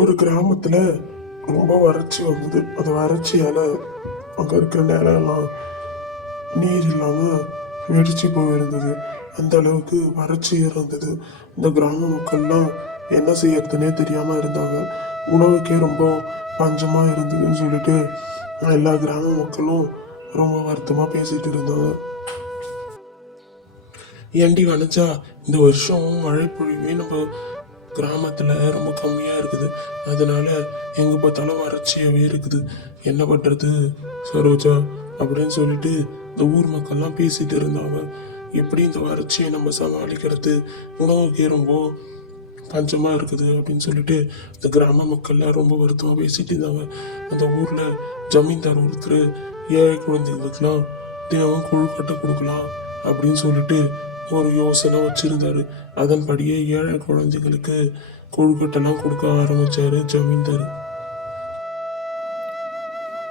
ஒரு கிராமத்துல ரொம்ப வறட்சி வந்தது. அந்த வறட்சியால அங்க இருக்கிற நிலம்லாம் நீர் இல்லாம வெடிச்சு போயிருந்தது. அந்த அளவுக்கு வறட்சி இருந்தது. இந்த கிராம மக்கள்லாம் என்ன செய்யறதுனே தெரியாம இருந்தாங்க. உணவுக்கே ரொம்ப பஞ்சமா இருந்ததுன்னு சொல்லிட்டு எல்லா கிராம மக்களும் ரொம்ப வருத்தமா பேசிட்டு இருந்தாங்க. ஏண்டி வனஜா, இந்த வருஷம் மழை பொழிவே நம்ம கிராமத்துல ரொம்ப கம்மியா இருக்குது. அதனால எங்க பார்த்தாலும் வறட்சியாவே இருக்குது. என்ன பண்றது சரோஜா அப்படின்னு சொல்லிட்டு இந்த ஊர் மக்கள்லாம் பேசிட்டு இருந்தாங்க. எப்படி இந்த வறட்சியை நம்ம சமாளிக்கிறது, உணவுக்கே ரொம்ப பஞ்சமா இருக்குது அப்படின்னு சொல்லிட்டு இந்த கிராம மக்கள்லாம் ரொம்ப வருத்தமா பேசிட்டு இருந்தாங்க. அந்த ஊர்ல ஜமீன்தார் ஒருத்தர் ஏழை குழந்தைங்களுக்குலாம் தினமும் கொழுக்கட்டை கொடுக்கலாம் அப்படின்னு சொல்லிட்டு ஒரு யோசனை வச்சிருந்தாரு. அதன்படியே ஏழை குழந்தைகளுக்கு கொழுக்கட்டெல்லாம் கொடுக்க ஆரம்பிச்சாரு ஜமீன்தார்.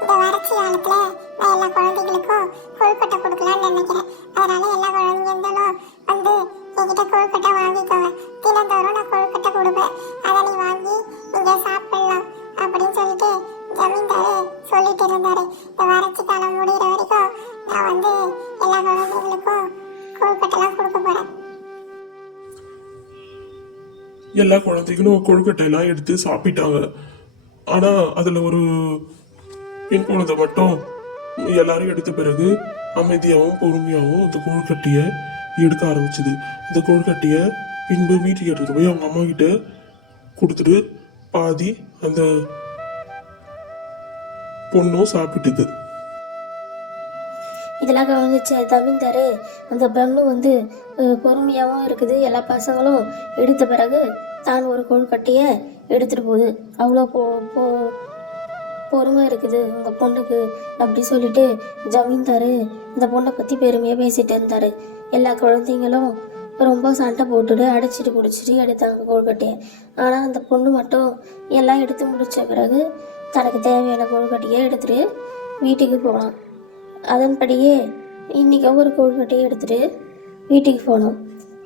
இந்த வறட்சி காலத்துல நான் எல்லா குழந்தைகளுக்கும் கொழுக்கட்டை கொடுக்கலாம்னு நினைக்கிறேன். அதனால எல்லா குழந்தைங்களும் வந்து என்கிட்ட கொழுக்கட்டை வாங்கிக்கோங்க. தினந்தோறும் நான் கொழுக்கட்டை கொடுப்பேன். அதை நீ வாங்கி நீங்க சாப்பிடலாம் அப்படின்னு சொல்லிட்டு ஜமீன்தாரு சொல்லிட்டு இருந்தாரு. இந்த வறட்சி காலம் முடிகிற வரைக்கும் நான் வந்து எல்லா குழந்தைகளுக்கும் கொழுக்கட்டைலாம் கொடுக்க போறேன். எல்லா குழந்தைகளும் கொழுக்கட்டையெல்லாம் எடுத்து சாப்பிட்டாங்க. ஆனா அதுல ஒரு பெண் குழந்தை மட்டும் எல்லாரும் எடுத்த பிறகு அமைதியாகவும் பொறுமையாகவும் இந்த கொழுக்கட்டைய எடுக்க ஆரம்பிச்சது. இந்த கொழுக்கட்டைய பின்பு வீட்டுக்கு எடுத்துட்டு போய் அவங்க அம்மா கிட்ட கொடுத்துட்டு பாதி அந்த பொண்ணும் சாப்பிட்டுது. இதெல்லாம் கவனிச்ச ஜமீன்தாரு அந்த பெண்ணு வந்து பொறுமையாகவும் இருக்குது. எல்லா பசங்களும் எடுத்த பிறகு தான் ஒரு கொழுக்கட்டையை எடுத்துகிட்டு போகுது. அவ்வளோ பொறுமை இருக்குது உங்கள் பொண்ணுக்கு அப்படி சொல்லிட்டு ஜமீன்தாரு இந்த பொண்ணை பற்றி பெருமையாக பேசிகிட்டு இருந்தார். எல்லா குழந்தைங்களும் ரொம்ப சண்டை போட்டுட்டு அடிச்சிட்டு பிடிச்சிட்டு எடுத்தாங்க கொழுக்கட்டையை. ஆனால் அந்த பொண்ணு மட்டும் எல்லாம் எடுத்து முடித்த பிறகு தனக்கு தேவையான கொழுக்கட்டையை எடுத்துகிட்டு வீட்டுக்கு போகலாம். அதன்படியே இன்றைக்கி ஒரு கொழுக்கட்டையை எடுத்துகிட்டு வீட்டுக்கு போனோம்.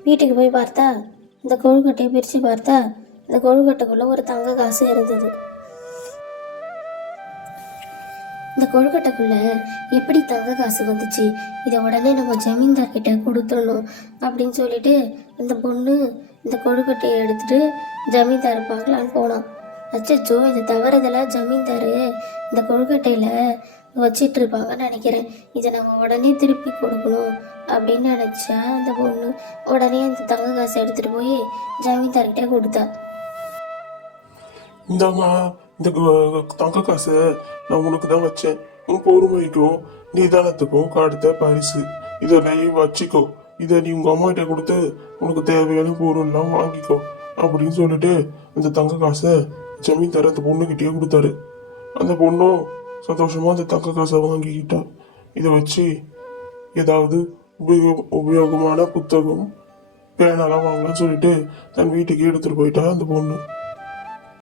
வீட்டுக்கு போய் பார்த்தா இந்த கொழுக்கட்டையை பிரித்து பார்த்தா இந்த கொழுக்கட்டைக்குள்ளே ஒரு தங்க காசு இருந்தது. இந்த கொழுக்கட்டைக்குள்ளே எப்படி தங்க காசு வந்துச்சு, இதை உடனே நம்ம ஜமீன்தார்கிட்ட கொடுத்துடணும் அப்படின்னு சொல்லிட்டு இந்த பொண்ணு இந்த கொழுக்கட்டையை எடுத்துகிட்டு ஜமீன்தாரை பார்க்கலான்னு போனான். அச்சோ, இது தவறுதெல்லாம் ஜமீன்தார் இந்த கொழுக்கட்டையில் வச்சிட்டு இருப்பாங்கன்னு நினைக்கிறேன். இதை நம்ம உடனே திருப்பி கொடுக்கணும் அப்படின்னு நினச்சா அந்த பொண்ணு உடனே அந்த தங்க காசை எடுத்துகிட்டு போய் ஜமீன்தார்கிட்ட கொடுத்தா. இந்தாம்மா, இந்த தங்க காசை நான் உனக்கு தான் வச்சேன். உன் பொறுமைக்கும் நிதானத்துக்கும் அடுத்த பரிசு. இதை நீ வச்சுக்கோ. இதை நீ உங்க அம்மா கிட்ட கொடுத்து உனக்கு தேவையான பொருள்லாம் வாங்கிக்கோ அப்படின்னு சொல்லிட்டு அந்த தங்க காசை ஜமீன்தார் அந்த பொண்ணுகிட்டயே கொடுத்தாரு. அந்த பொண்ணும் சந்தோஷமா அந்த தங்க காசை வாங்கிக்கிட்டா. இதை வச்சு ஏதாவது உபயோகமான புத்தகம் பேனாலாம் வாங்கலாம்னு சொல்லிட்டு தன் வீட்டுக்கு எடுத்துட்டு போயிட்டா அந்த பொண்ணு.